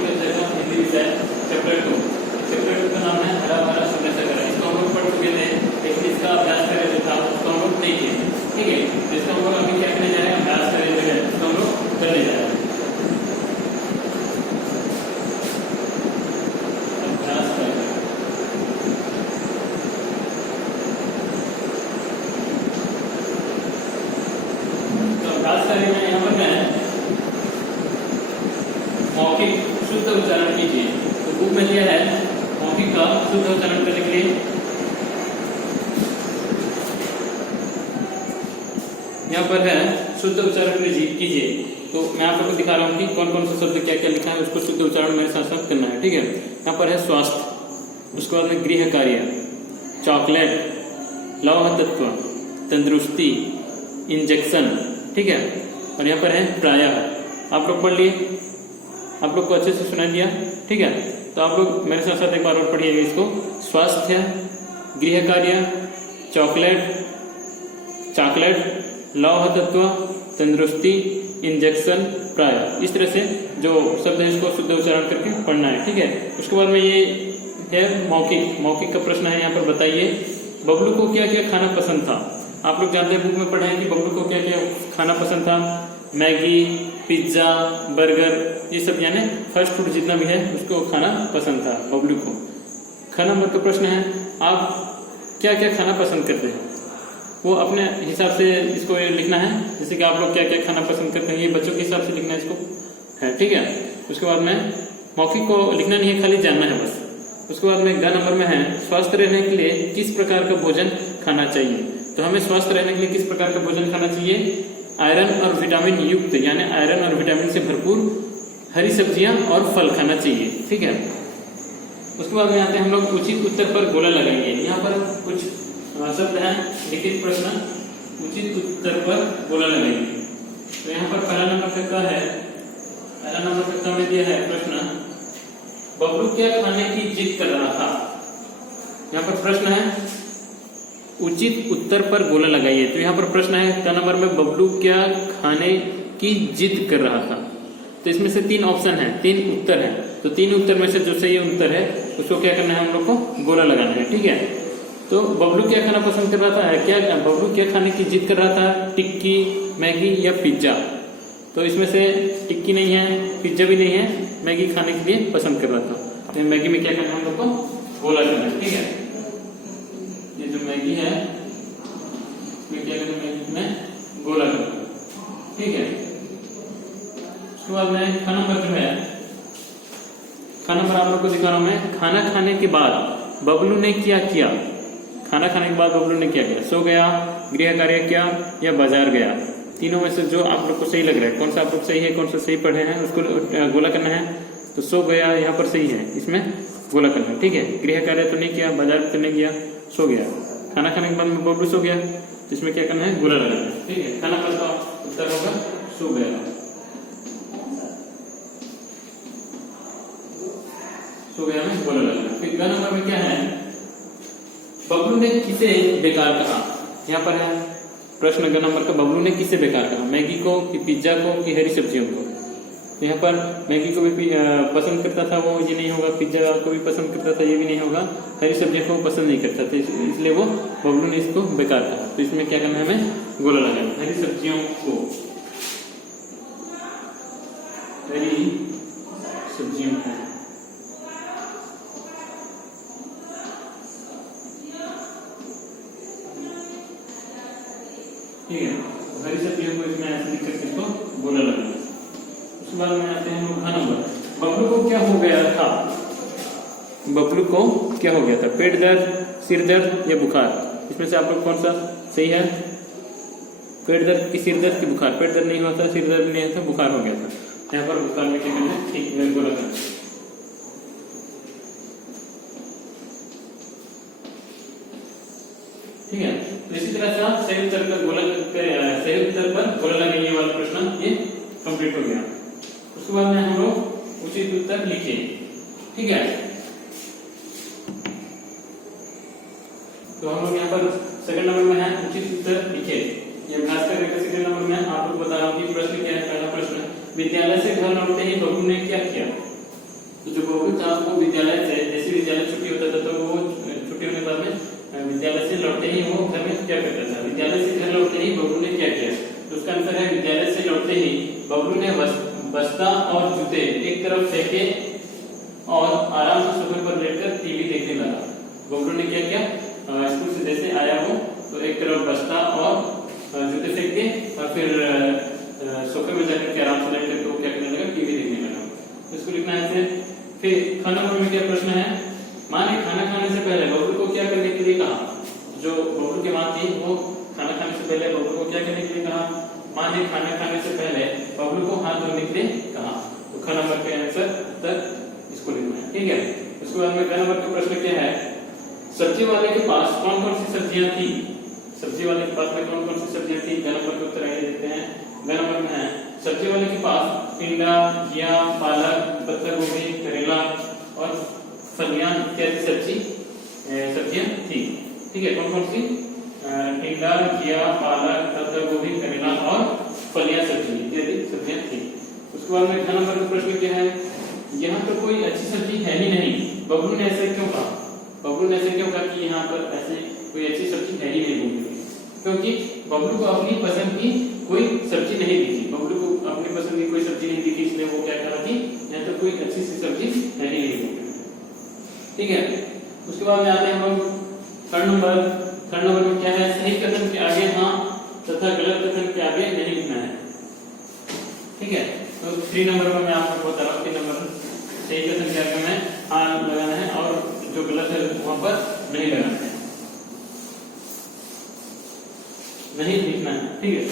मौखिक अध्ययन का हिंदी विषय चैप्टर 2। चैप्टर 2 का नाम है हरा भरा शून्य से भरा। इसको हम लोग पढ़ चुके थे, लेकिन इसका अभ्यास करे जो था उसको हम लोग नहीं किए। ठीक है, जिसको हम लोग अभी क्या करने जा रहे हैं, अभ्यास करे जो है उसको हम लोग करने जा रहे हैं। मौखिक शुद्ध उच्चारण कीजिए। तो बुक में दिया है मौखिक का शुद्ध उच्चारण करने के लिए। यहाँ पर है शुद्ध उच्चारण कीजिए। तो मैं आप लोगों को दिखा रहा हूँ कि कौन कौन से शब्द क्या क्या लिखा है, उसको शुद्ध उच्चारण मेरे साथ साथ करना है। ठीक है, यहाँ पर है स्वास्थ्य, उसके बाद में गृह कार्य, चॉकलेट, लौह तत्व, तंदुरुस्ती, इंजेक्शन। ठीक है, और यहाँ पर है प्रायः। आप लोग पढ़ लिए, आप लोग को अच्छे से सुना दिया। ठीक है, तो आप लोग मेरे साथ साथ एक बार और पढ़िएगा इसको। स्वास्थ्य, गृह कार्य, चॉकलेट, लौह तत्व, तंदुरुस्ती, इंजेक्शन, प्रायः। इस तरह से जो शब्द है इसको शुद्ध उच्चारण करके पढ़ना है। ठीक है, उसके बाद में ये है मौखिक का प्रश्न है। यहाँ पर बताइए बबलू को क्या क्या खाना पसंद था। आप लोग जानते हैं, बुक में पढ़े हैं कि बबलू को क्या क्या खाना पसंद था। मैगी, पिज्जा, बर्गर, ये सब यानी फास्ट फूड जितना भी है उसको खाना पसंद था बबलू को। ख नंबर का प्रश्न है, आप क्या क्या खाना पसंद करते हैं। वो अपने हिसाब से इसको लिखना है, जैसे कि आप लोग क्या क्या खाना पसंद करते हैं, ये बच्चों के हिसाब से लिखना है इसको है। ठीक है, उसके बाद में मौखिक को लिखना नहीं है, खाली जानना है बस। उसके बाद में ग नंबर में है, स्वस्थ रहने के लिए किस प्रकार का भोजन खाना चाहिए। तो हमें स्वस्थ रहने के लिए किस प्रकार का भोजन खाना चाहिए। आयरन और विटामिन युक्त, यानी आयरन और विटामिन से भरपूर हरी सब्जियां और फल खाना चाहिए। ठीक है, उसके बाद में आते हैं हम लोग उचित उत्तर पर गोला लगाएंगे। यहाँ पर कुछ शब्द हैं, लिखित प्रश्न, उचित उत्तर पर गोला लगाएंगे। तो यहाँ पर पहला नंबर का है, पहला नंबर का में दिया है प्रश्न, बबलू क्या खाने की जिद कर रहा था। यहाँ पर प्रश्न है, उचित उत्तर पर गोला लगाइए। तो यहाँ पर प्रश्न है का नंबर में, बबलू क्या खाने की जिद कर रहा था। तो इसमें से 3 ऑप्शन है, 3 उत्तर है। तो 3 उत्तर में से जो सही उत्तर है उसको क्या करना है, हम लोग को गोला लगाना है। ठीक है, तो बबलू क्या खाना पसंद कर रहा था, क्या बबलू क्या खाने की जिद कर रहा था, टिक्की, मैगी या पिज्जा। तो इसमें से टिक्की नहीं है, पिज्जा भी नहीं है, मैगी खाने के लिए पसंद कर रहा था। तो मैगी में क्या करना है, हम लोग को गोला करना है। ठीक है, ये जो मैगी है इसमें क्या करना है, मैगी में गोला करना। ठीक है, उसके बाद में ख नंबर जो है, ख नंबर आप लोग को दिखा रहा हूं मैं। खाना खाने के बाद बबलू ने क्या किया। खाना खाने के बाद बबलू ने क्या किया, सो गया, गृह कार्य किया या बाजार गया। तीनों में से जो आप लोग को सही लग रहा है, कौन सा आप लोग सही है, कौन सा सही पढ़े हैं, उसको गोला करना है। तो सो गया यहाँ पर सही है, इसमें गोला करना है। ठीक है, गृह कार्य तो नहीं किया, बाजार तो नहीं गया, सो गया। खाना खाने के बाद में बबलू सो गया, तो इसमें क्या करना है, गोला लगाना है। ठीक है, खाना खाने का उत्तर होगा सो गया। सो गया में गोला लगाना। फिर ग नंबर में क्या है, बबलू ने किसे बेकार कहा। यहाँ पर है प्रश्न ग नंबर का, बबलू ने किसे बेकार कहा, मैगी को कि पिज्जा को कि हरी सब्जियों को। यहाँ पर मैगी को भी पसंद करता था वो, ये नहीं होगा। पिज्जा को भी पसंद करता था, ये भी नहीं होगा। हरी सब्जियों को पसंद नहीं करता था, इसलिए वो बबलू ने इसको बेकार कहा। तो इसमें क्या करना है, हमें गोला लगाना। हरी सब्जियों को, हरी सब्जियों को। ठीक है, हरी सब्जियों को इसमें ऐसे लिख करके इसको गोला लगाना। उसके बाद में आते हैं ख नंबर, बबलू को क्या हो गया था। बबलू को क्या हो गया था, पेट दर्द, सिर दर्द या बुखार। इसमें से आप लोग कौन सा सही है, पेट दर्द की, सिर दर्द की बुखार। पेट दर्द नहीं होता, सिर दर्द नहीं होता, बुखार हो गया था। यहाँ पर बुखार में क्या करना है, ठीक है, गोला करना। ठीक है, तो इसी तरह से आप सही उत्तर पर गोला लगाइए वाला प्रश्न ये कंप्लीट हो गया। उसके बाद में हम लोग उचित उत्तर लिखिए। ठीक है, तो हम लोग यहाँ पर सेकंड नंबर में है उचित उत्तर लिखे। ये अभ्यास करने का सेकंड नंबर में आप लोग बता रहा हूँ कि प्रश्न क्या है। पहला प्रश्न, विद्यालय से घर लौटते ही बबलू ने क्या किया। बबलू चाँद को विद्यालय से, जैसे विद्यालय छुट्टी होता था तो वो छुट्टी होने के बाद में विद्यालय से लौटते ही वो घर में क्या करता था? विद्यालय से घर लौटते ही बबलू ने क्या किया? तो उसका आंसर है विद्यालय से लौटते ही बबलू ने बस्ता और जूते एक तरफ फेंके और आराम से सोफे पर लेटकर टीवी देखने लगा। बबलू ने क्या किया? स्कूल से जैसे आया वो तो एक तरफ बस्ता और जूते फेंक के और फिर सोफे में जाकर के आराम से लेट करके वो क्या करने लगा? टीवी देखने लगा। इसको लिखना है। फिर ख नंबर में क्या प्रश्न है? माँ ने खाना खाने से पहले बबलू को क्या करने के लिए कहा? जो बबलू की माँ थी वो खाना खाने से पहले बबलू को क्या करने के लिए कहा? माँ ने खाना खाने से पहले बबलू को हाथ धोने के लिए कहा। तो ख नंबर का आंसर तक इसको लिखना है। ठीक है। उसके बाद में ग नंबर का प्रश्न क्या है? सब्जी वाले के पास कौन कौन सी सब्जियां थी? सब्जी वाले के पास में कौन कौन सी सब्जियां थी? ग नंबर के उत्तर आइए देखते हैं। ग नंबर में है सब्जी वाले के पास टिंडा, घिया, पालक, पत्ता गोभी, करेला और फलियां इत्यादि सब्जियां थी। ठीक है। कौन कौन सी? टिंडा, घिया, पालक, पत्ता गोभी, करेला और फलियां सब्जी इत्यादि सब्जियां थी। उसके बाद में ख नंबर का प्रश्न क्या है? यहाँ पर कोई अच्छी सब्जी है ही नहीं, बबलू ने ऐसे क्यों कहा? बबलू ने ऐसे क्यों कहा कि यहाँ पर ऐसे कोई अच्छी सब्जी है ही नहीं? क्योंकि बबलू को अपनी पसंद की कोई सब्जी नहीं दिखी। बबलू को अपनी पसंद की कोई सब्जी नहीं दिखी, इसलिए वो क्या कह रहा थी? यहाँ तो कोई अच्छी सी सब्जी है ही नहीं। ठीक है। उसके बाद में आते हैं हम थर्ड नंबर। थर्ड नंबर में क्या है? सही कथन के आगे हाँ तथा गलत कथन के आगे नहीं लिखना है। ठीक है। तो 3 नंबर में मैं आपको बता रहा हूँ। 3 नंबर सही कथन के आगे में हाँ लगाना है और जो गलत है वहां पर नहीं लगाना है, नहीं लिखना है। ठीक है।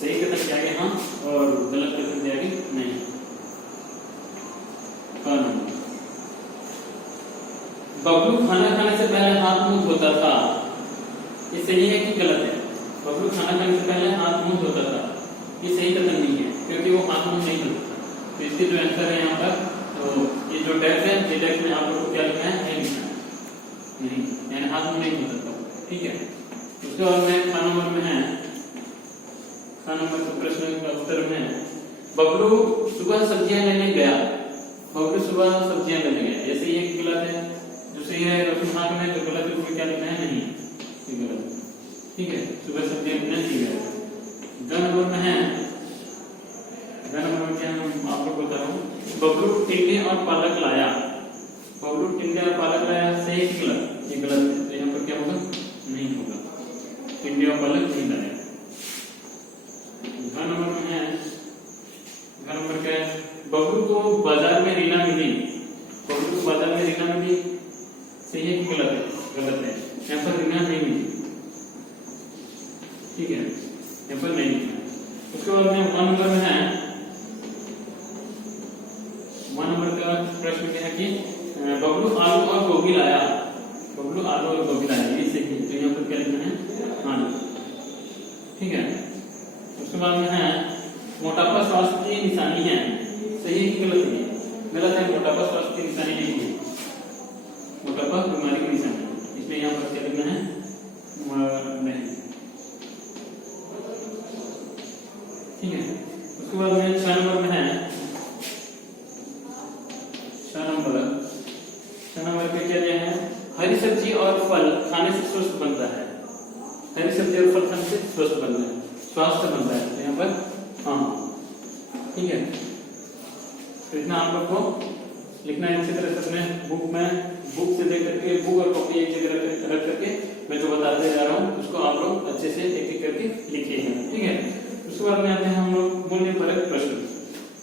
सही कथन के आगे हाँ और गलत कथन के आगे नहीं। बबलू खाना खाने से पहले हाथ मुंह धोता था, ये सही है कि गलत है? बबलू खाना खाने से पहले हाथ मुंह धोता था, ये सही कथन नहीं है क्योंकि वो हाथ मुंह नहीं धोता। तो इसके जो आंसर है यहाँ पर, तो ये जो टेक्स्ट है ये टेक्स्ट में आप लोग को क्या लिखना है? नहीं लिखना है, नहीं, यानी हाथ मुंह नहीं धोता। ठीक है। उसके बाद में ख नंबर में है, ख नंबर के प्रश्न का उत्तर में बबलू सुबह सब्जियां लेने गया। बबलू सुबह सब्जियां लेने गया, ये सही है कि गलत है? जो सही है उसमें हाँ में, जो गलत है उसमें क्या लिखना है? नहीं, ये गलत। ठीक है। सुबह सब्जियां लेने गया। ग नंबर में है, ग नंबर में क्या हम आपको बता रहा हूँ? बबलू टिंडे और पालक लाया। बबलू टिंडे और पालक लाया, सही कि गलत? ये गलत है। तो यहाँ पर क्या होगा? नहीं होगा, टिंडे और पालक नहीं लाया। ग नंबर में है, ग नंबर क्या है? बबलू को बाजार में रीना मिली। बबलू को बाजार में रीना मिली, सही है कि गलत है? गलत है। यहाँ पर रीना नहीं मिली। ठीक है, यहाँ पर नहीं मिला। उसके बाद में 1 नंबर में है, 1 नंबर का प्रश्न क्या है कि बबलू आलू और गोभी लाया। बबलू आलू और गोभी लाया, ये सही है। तो यहाँ पर क्या लिखना है? हाँ। ठीक है। उसके बाद में है मोटापा स्वास्थ्य की निशानी है, सही है कि गलत है? गलत है। मोटापा स्वास्थ्य की निशानी नहीं है, मोटापा बीमारी की निशानी है, इसलिए यहाँ पर क्या लिखना है? नहीं। ठीक है। उसके बाद में 6 नंबर में है, 6 नंबर पे क्या दिया है? हरी सब्जी और फल खाने से स्वस्थ बनता है। हरी सब्जी और फल खाने से स्वस्थ बनता है, स्वास्थ्य बनता है। तो यहाँ पर हाँ। ठीक है। तो इतना आप लोग को लिखना है। इसी तरह से अपने बुक से देख करके, बुक और कॉपी एक जगह रख करके मैं जो बताते जा रहा हूँ उसको आप लोग अच्छे से एक एक करके लिखिए हैं। ठीक है। उसके बाद में आते हैं हम लोग मूल्य परक प्रश्न।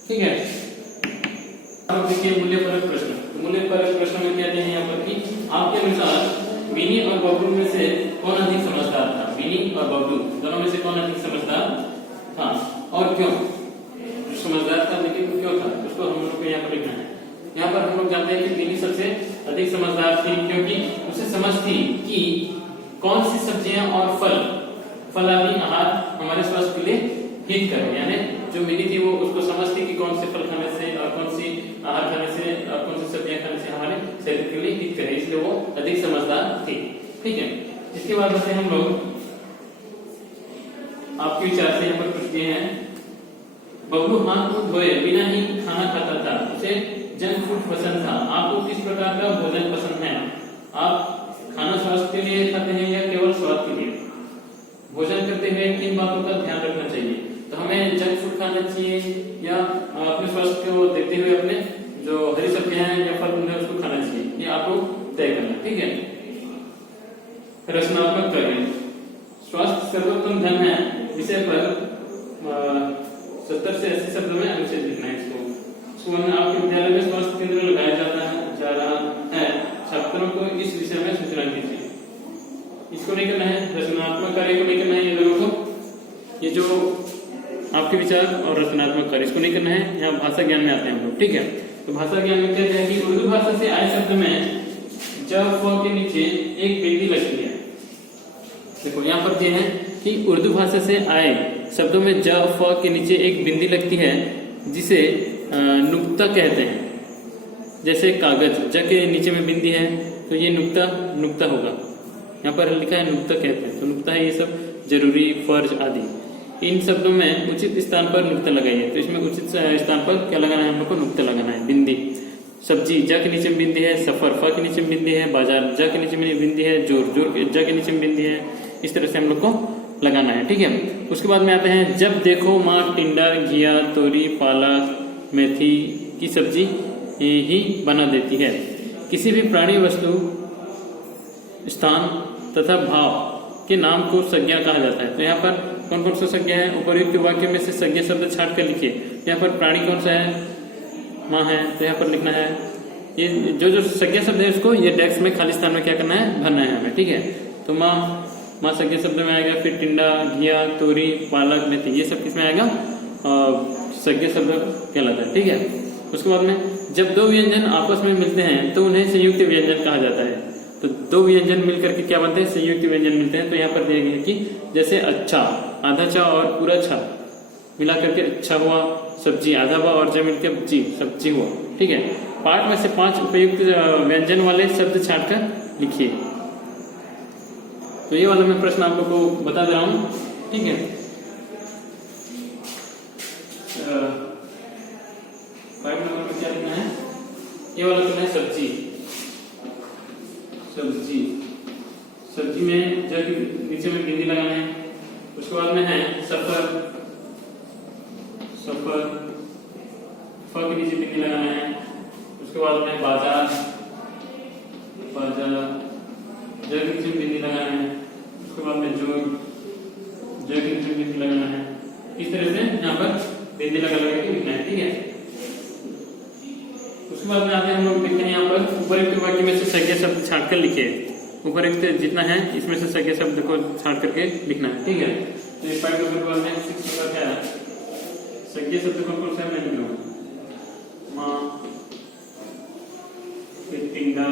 ठीक है। अब देखिए मूल्य परक प्रश्न। तो मूल्य परक प्रश्न में कहते हैं यहाँ पर कि आपके अनुसार विनी और बबलू में से कौन अधिक समझदार था? विनी और बबलू दोनों में से कौन अधिक समझदार था और क्यों? जो समझदार था लेकिन क्यों था, उसको हम लोग को यहाँ पर लिखना है। यहाँ पर हम लोग जानते हैं कि विनी सबसे अधिक समझदार थी क्योंकि उसे समझ थी कि कौन सी सब्जियां और फल आदि आहार हमारे स्वास्थ्य के लिए हित करे। यानी जो मिनी थी वो उसको समझती कि कौन से फल खाने से और कौन सी आहार खाने से और कौन सी सब्जियां खाने से हमारे शरीर के लिए हित करे, इसलिए वो अधिक समझदार थी। ठीक है। इसके बाद से हम लोग आपके विचार से यहाँ पर कुछ दिए हैं। बबलू हाथ मुंह धोए बिना ही खाना खाता था, उसे जंक फूड पसंद था। आपको किस प्रकार का भोजन पसंद है? आप खाना स्वास्थ्य के लिए खाते हैं या केवल स्वाद के लिए? भोजन करते हुए किन बातों का ध्यान रखना चाहिए? तो हमें जंक फूड खाना चाहिए या अपने स्वास्थ्य को देखते हुए अपने जो हरी सब्जियां हैं या फल है उसको खाना चाहिए, ये आपको तय करना। ठीक है। रचनात्मक कार्य। स्वास्थ्य सर्वोत्तम धन है विषय पर 70 से 80 शब्दों में अनुच्छेद लिखना है। इसको आपके विद्यालय में स्वास्थ्य केंद्र लगाया जा रहा है, छात्रों को इस विषय में सूचना कीजिए। इसको नहीं करना है, रचनात्मक कार्य को नहीं करना है, ये दोनों को, ये जो आपके विचार और रचनात्मक कार्य इसको नहीं करना है। यहाँ भाषा ज्ञान में आते हैं हम लोग। ठीक है। तो भाषा ज्ञान में कहते हैं कि उर्दू भाषा से आए शब्द में ज फ के नीचे एक बिंदी लगती है। देखो यहाँ पर ये है कि उर्दू भाषा से आए शब्दों में ज फ के नीचे एक बिंदी लगती है, जिसे नुक्ता कहते हैं। जैसे कागज, ज के नीचे में बिंदी है तो ये नुक्ता होगा। यहाँ पर लिखा है नुक्ता कहते हैं, तो नुक्ता है ये सब जरूरी, फर्ज आदि। इन शब्दों में उचित स्थान पर नुक्ता लगाइए। तो इसमें उचित स्थान पर क्या लगाना है? हम लोग को नुक्ता लगाना है, बिंदी। सब्जी, ज के नीचे में बिंदी है। सफर, फ के नीचे में बिंदी है। बाजार, ज के नीचे में बिंदी है। जोर, ज के नीचे में बिंदी है। इस तरह से हम लोग को लगाना है। ठीक है। उसके बाद में आते हैं जब देखो माँ टिंडा, घिया, तोरी, पालक, मेथी की सब्जी ही बना देती है। किसी भी प्राणी, वस्तु, स्थान तथा भाव के नाम को संज्ञा कहा जाता है। तो यहाँ पर कौन कौन सा संज्ञा है? उपर्युक्त वाक्य में से संज्ञा शब्द छांट कर लिखिए। यहाँ पर प्राणी कौन सा है? माँ है, तो यहाँ पर लिखना है। ये जो संज्ञा शब्द है उसको ये डेस्क में खाली स्थान में क्या करना है? भरना है हमें। ठीक है। तो माँ संज्ञा शब्द में आएगा। फिर टिंडा, घिया, तोरी, पालक, मेथी, ये सब किसमें आएगा? संज्ञा शब्द कहलाता है। ठीक है। उसके बाद में जब दो व्यंजन आपस में मिलते हैं तो उन्हें संयुक्त व्यंजन कहा जाता है। तो दो व्यंजन मिलकर के क्या बनते हैं? संयुक्त व्यंजन मिलते हैं। तो यहाँ पर दिया गया कि जैसे अच्छा, आधा चा और पूरा छा मिला करके अच्छा हुआ सब्जी, आधा बा और ज मिलकर जी सब्जी हुआ। ठीक है। पाठ में से 5 उपयुक्त व्यंजन वाले शब्द छाट कर लिखिए। तो ये वाला मैं प्रश्न आप लोग को बता दे रहा हूँ। ठीक है। पाठ नंबर में क्या लिखना है? ये वाला लिखना है सब्जी। सब्जी में जब नीचे में बिंदी लगाना है। उसके बाद में है सफर, फ के नीचे बिंदी लगाना है। उसके बाद में बाजार, ज के नीचे बिंदी लगाना है। उसके बाद में जोर, ज के नीचे बिंदी लगाना है। इस तरह से यहाँ पर बिंदी लगा के लिखना है। ठीक है। उसके बाद में आते हैं हम लोग लिखते हैं यहाँ पर उपयुक्त वाक्य में से संज्ञा शब्द छांट कर लिखिए। उपयुक्त जितना है इसमें से संज्ञा शब्द को छांट करके लिखना है। ठीक है। तो ये 5 नंबर के बाद में 6 नंबर क्या है? संज्ञा शब्द कौन सा है? मैं लिख रहा हूँ माँ, फिर टिंडा,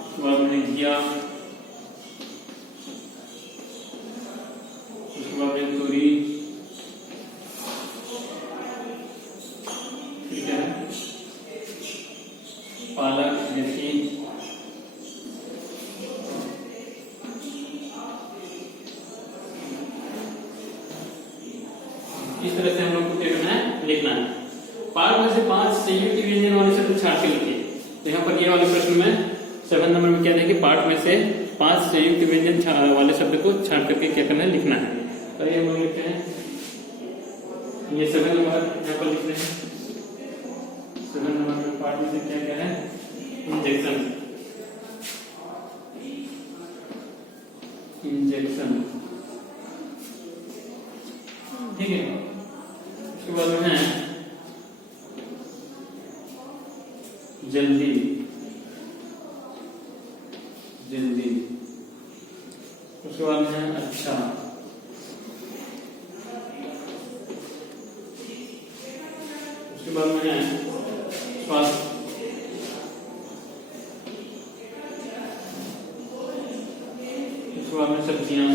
उसके बाद में घिया, उसके बाद में तोरी, ठीक है, पालक, मेथी, इस तरह से हम लोग को क्या करना है? लिखना है। पाठ में से 5 संयुक्त व्यंजन वाले शब्द छांट के लिखिए। तो यहाँ पर ये वाले प्रश्न में 7 नंबर में क्या है कि पाठ में से 5 संयुक्त व्यंजन वाले शब्द को छांट करके क्या करना है? लिखना है। तो ये हम लोग लिखते हैं, ये 7 नंबर यहाँ पर लिखते हैं। 7 नंबर में पाठ में से क्या क्या है? इंजेक्शन, ठीक है। उसके बाद में है जल्दी, उसके बाद में है अच्छा, उसके बाद में है स्वास्थ्य, उसके बाद में सब्जियां,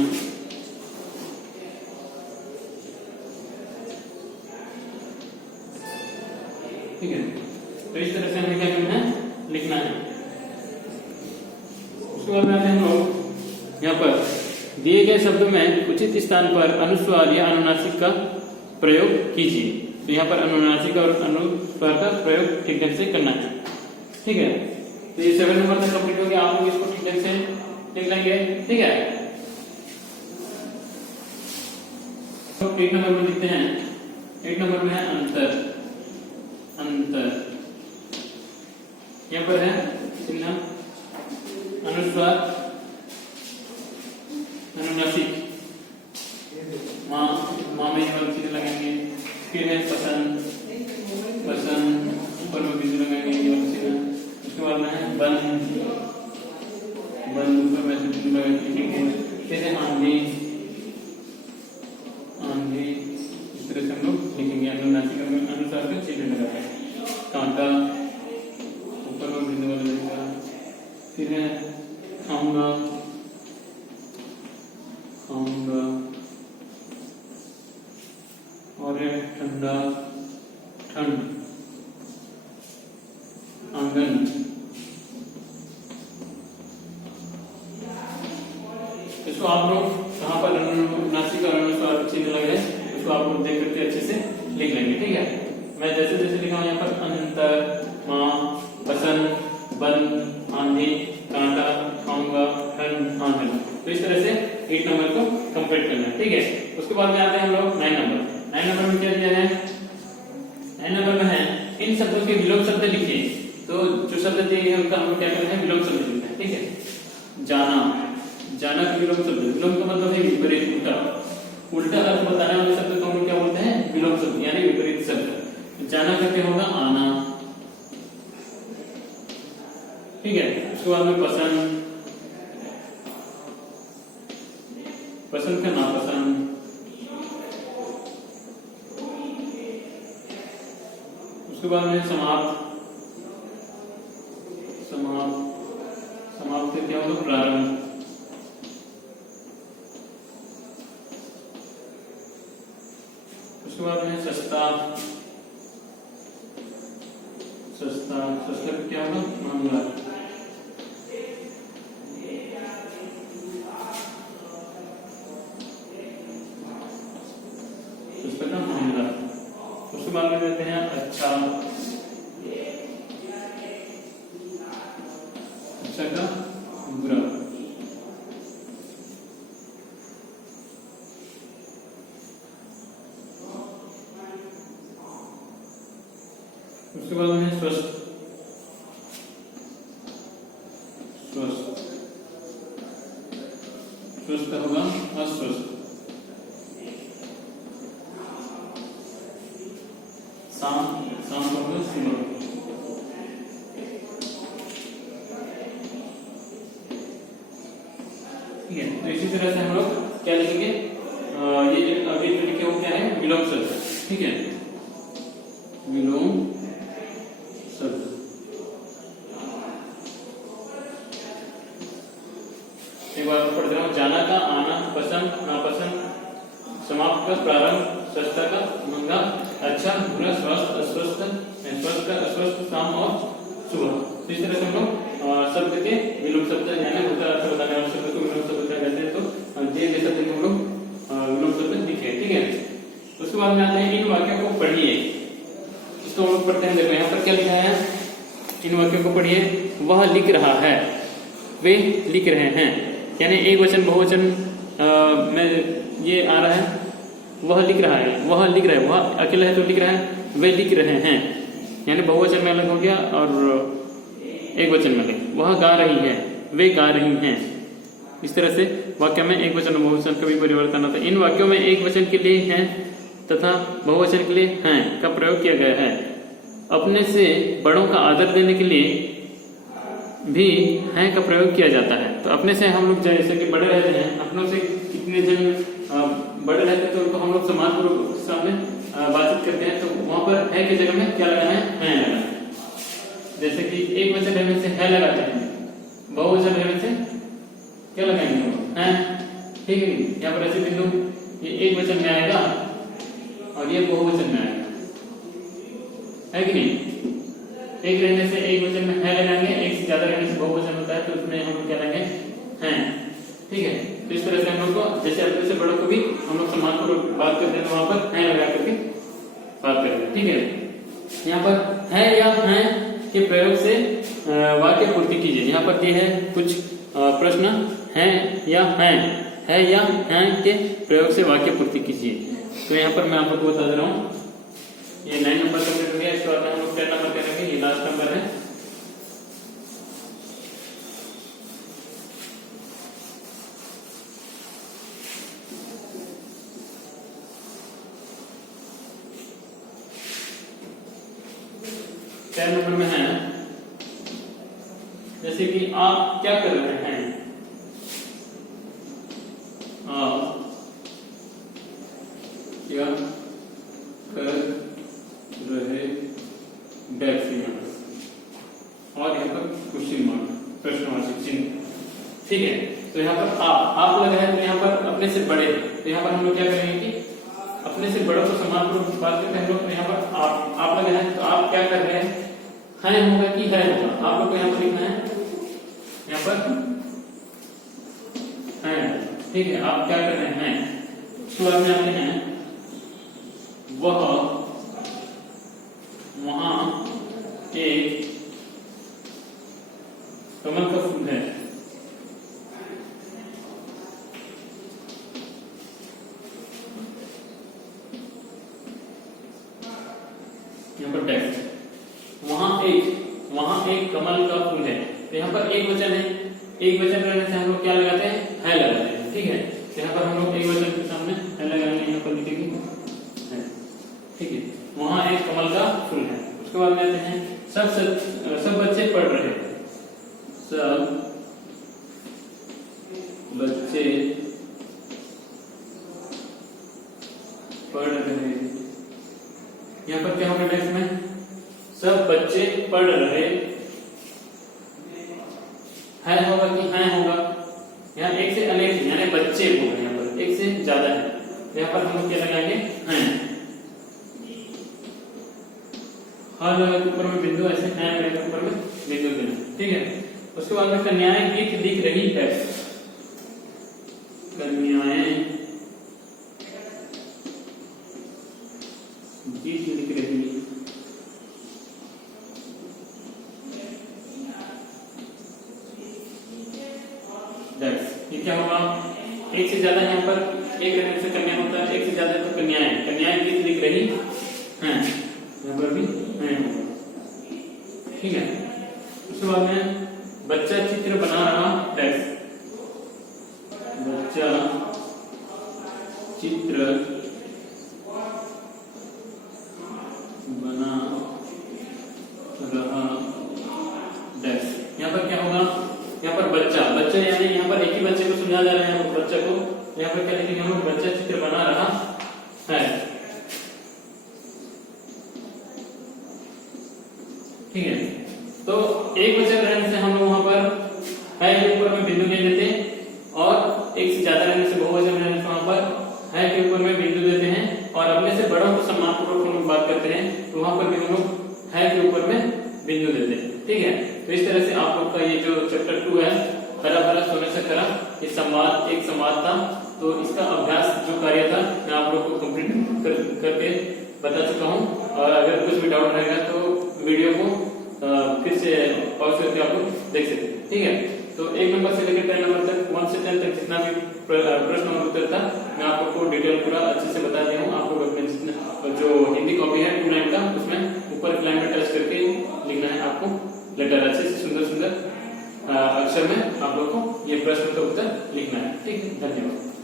ठीक है। तो इस तरह से हमें क्या करना है? लिखना है। उसके बाद में आते हैं हम लोग यहाँ पर दिए गए शब्दों में उचित स्थान पर अनुस्वार या अनुनासिक का प्रयोग कीजिए। तो यहाँ पर अनुनासिक और अनुस्वार का प्रयोग ठीक ढंग से करना है। ठीक है, तो ये 7 नंबर तक कंप्लीट हो गया। आप लोग इसको ठीक ढंग से लिख लेंगे। ठीक है, तो 1 नंबर में लिखते हैं। 1 नंबर में है अंतर। अंतर यहाँ पर है चिन्ह अनुस्वार अनुनासिक माँ में चिन्ह लगाएंगे। फिर है पसंद। पसंद ऊपर में बिंदु लगाएंगे चिन्ह। उसके बाद में है बंद। बंद ऊपर में बिंदु लगाएंगे। फिर है आंधी। आंधी इस तरह से हम लोग लिखेंगे। अनुनासिक अनुसार का चिन्ह लगाते हैं। कांटा ऊपर में बिंदु लगाएगा। फिर है खाऊंगा। खाऊंगा और है ठंडा। ठंड। आंगन। इसको आप लोग कहाँ पर अनुनासिक और अनुस्वार चिन्ह लग रहे हैं उसको आप लोग देख करके अच्छे से लिख लेंगे। ठीक है, मैं जैसे जैसे लिखा हूँ यहाँ पर अंतर, माँ, पसंद, बंद, आंधी, कांटा, खाऊंगा, ठंड, आंगन। तो इस तरह से 8 नंबर को कंप्लीट करना है। ठीक है, उसके बाद में आते हैं हम लोग 9 नंबर। 9 नंबर में क्या दिया है? 9 नंबर में है इन शब्दों के विलोम शब्द लिखिए। तो जो शब्द दिए हैं उनका हम क्या करते हैं? विलोम शब्द लिखते हैं। ठीक है, जाना। जाना का विलोम शब्द। विलोम का मतलब है विपरीत, उल्टा। उल्टा अर्थ बताने वाले शब्द को हम क्या बोलते हैं? विलोम शब्द यानी विपरीत शब्द। जाना का क्या होगा? आना। ठीक है, उसके बाद में पसंद। पसंद का नापसंद। उसके बाद में समाप्त। समाप्त। समाप्त से क्या होगा? प्रारंभ। उसके बाद में सस्ता। सस्ता। सस्ता क्या होगा? महंगा। सस्ता का महंगा। उसके बाद में देते हैं अच्छा। अच्छा का बुरा। उसके बाद में स्वस्थ। स्वस्थ। स्वस्थ होगा अस्वस्थ। शाम। शाम होगा सुबह। ठीक है, तो इसी तरह से हम लोग क्या लिखेंगे? ये अभी जो लिखे वो क्या है? विलोम शब्द। ठीक है, विलोम शब्द। एक बार पढ़ रहा हूँ। जाना का आना, पसंद नापसंद, समाप्त का प्रारंभ, सस्ता का महंगा, अच्छा बुरा, स्वस्थ अस्वस्थ, स्वस्थ का अस्वस्थ, शाम और सुबह। तो इस तरह से हम लोग शब्द के विलोम शब्द यानी उल्टा अर्थ बताने वाले शब्द को विलोम शब्द क्या कहते हैं? तो दिए गए शब्द को हम लोग विलोम शब्द लिखे। ठीक है, उसके बाद में आते हैं इन वाक्यों को पढ़िए। इसको हम लोग पढ़ते हैं। देखो यहाँ पर क्या लिखा है? इन वाक्यों को पढ़िए। वह लिख रहा है, वे लिख रहे हैं, यानी एक वचन बहुवचन में ये आ रहा है। वह लिख रहा है, वह लिख रहा है, वह अकेला है तो लिख रहा है, वे लिख रहे हैं यानी बहुवचन में अलग हो गया और एक वचन में अलग। वह गा रही है, वे गा रही हैं। इस तरह से वाक्य में एक वचन और बहुवचन का भी परिवर्तन होता है। इन वाक्यों में एक वचन के लिए हैं तथा बहुवचन के लिए हैं का प्रयोग किया गया है। अपने से बड़ों का आदर देने के लिए भी हैं का प्रयोग किया जाता है। तो अपने से हम लोग जैसे कि बड़े रहते हैं, अपनों से कितने जन बड़े रहते हैं तो उनको हम लोग समान रूप के सामने बातचीत करते हैं। तो वहां पर है की जगह में क्या लगाना है? हैं लगाना है। जैसे कि एक वचन रहने से है लगाते हैं, बहुवचन रहने से क्या लगाएंगे? हैं। ठीक है, यहाँ पर ऐसे बिंदु ये एक वचन में आएगा और ये बहुवचन में आएगा, है कि नहीं? एक रहने से एक वचन में है लगाएंगे, एक से ज्यादा रहने से बहुवचन होता है तो उसमें हम क्या लगाएंगे? हैं। ठीक है, तो इस तरह से हम लोग को जैसे अपने से बड़ों को भी हम लोग सम्मानपूर्वक बात करते हैं, वहां पर है लगा करके बात करते हैं। ठीक है, यहाँ पर है या हैं के प्रयोग से वाक्य पूर्ति कीजिए। यहाँ पर दिए है कुछ प्रश्न, हैं या हैं के प्रयोग से वाक्य पूर्ति कीजिए। तो यहाँ पर मैं आप लोग को बता दे रहा हूँ, ये 9 नंबर कंप्लीट हो गया। इसके बाद हम लोग 10 नंबर करेंगे, ये लास्ट नंबर है। नंबर में है जैसे कि आप क्या कर रहे हैं, आप क्या कर रहे डैक्स, और यहाँ पर क्वेश्चन मार्क, प्रश्नवाचक चिन्ह। ठीक है, तो यहाँ पर आप लगा है, तो यहाँ पर अपने से बड़े, तो यहाँ पर हम लोग क्या करेंगे कि अपने से बड़ों को सम्मानपूर्वक बात करते हैं हम लोग। यहाँ पर आप लगा है, तो आप क्या कर रहे हैं, होगा कि है होगा, आप लोग को यहाँ पर लिखना है, यहाँ पर है। ठीक है, आप क्या कर रहे हैं, उसके बाद में आते हैं वह वहां एक कमल का फूल है। यहाँ पर टेक्स्ट, वहां एक कमल का फूल है। तो यहाँ पर एक वचन है, एक वचन रहने से हम लोग क्या लगाते हैं, है लगाते हैं। ठीक है, तो यहाँ पर हम लोग एक वचन के सामने है लगाएंगे, यहाँ पर लिखेंगे है। ठीक है, वहां एक कमल का फूल है। उसके बाद में आते हैं सब बच्चे पढ़ रहे हैं, सब बच्चे पढ़ रहे हैं। यहाँ पर क्या होगा टेक्स्ट में, सब बच्चे पढ़ रहे है होगा कि है होगा, यहाँ एक से अनेक यानी बच्चे होगा, यहाँ पर एक से ज्यादा है, तो यहाँ पर हम लोग क्या लगाएंगे, हैं। हर जगह के ऊपर में बिंदु, ऐसे हैं के ऊपर में बिंदु देना। ठीक है, उसके बाद में कन्याएं गीत लिख रही है, कन्याएं गीत लिख रही है। ये क्या होगा, एक से ज्यादा, यहाँ पर एक रहने से कन्या होता है, एक से ज्यादा तो कन्याएं गीत लिख रही हैं, यहाँ पर भी हैं होगा। ठीक है, उसके बाद में बच्चा चित्र बना रहा है, बच्चा चित्र बना रहा डेस्क। यहाँ पर क्या होगा, यहाँ पर बच्चा यानी यहाँ पर एक ही बच्चे को समझा जा रहा है, बच्चा को यहाँ पर क्या लिखेंगे हम लोग, बच्चा चित्र बना रहा है। ठीक है, तो एक वचन रहने से हम लोग वहां पर है के ऊपर में बिंदु नहीं देते, और एक से ज्यादा रहने से बहुवचन रहने से वहां पर है के ऊपर में बिंदु देते हैं, और अपने से बड़ों को सम्मानपूर्वक हम लोग बात करते हैं, तो वहां पर भी हम लोग है के ऊपर में बिंदु देते हैं। ठीक है, तो इस तरह से आप लोग का ये जो चैप्टर 2 है, हरा भरा सोने से खरा, ये संवाद एक संवाद था। तो इसका अभ्यास जो कार्य था मैं आप लोग को कंप्लीट करके बता चुका हूँ, और अगर कुछ भी डाउट रहेगा तो वीडियो को फिर से पॉज करके आप लोग देख सकते हैं। ठीक है, तो 1 नंबर से लेकर 10 नंबर तक, 1 से 10 तक जितना भी प्रश्न और उत्तर था मैं आप लोग को डिटेल पूरा अच्छे से बता दिया हूँ। आप लोग अपने जो हिंदी कॉपी है 2 लाइन का, उसमें ऊपर लाइन में टच करके लिखना है आपको लेटर, अच्छे से सुंदर सुंदर अक्षर में आप लोग को ये प्रश्न का उत्तर लिखना है। ठीक है, धन्यवाद।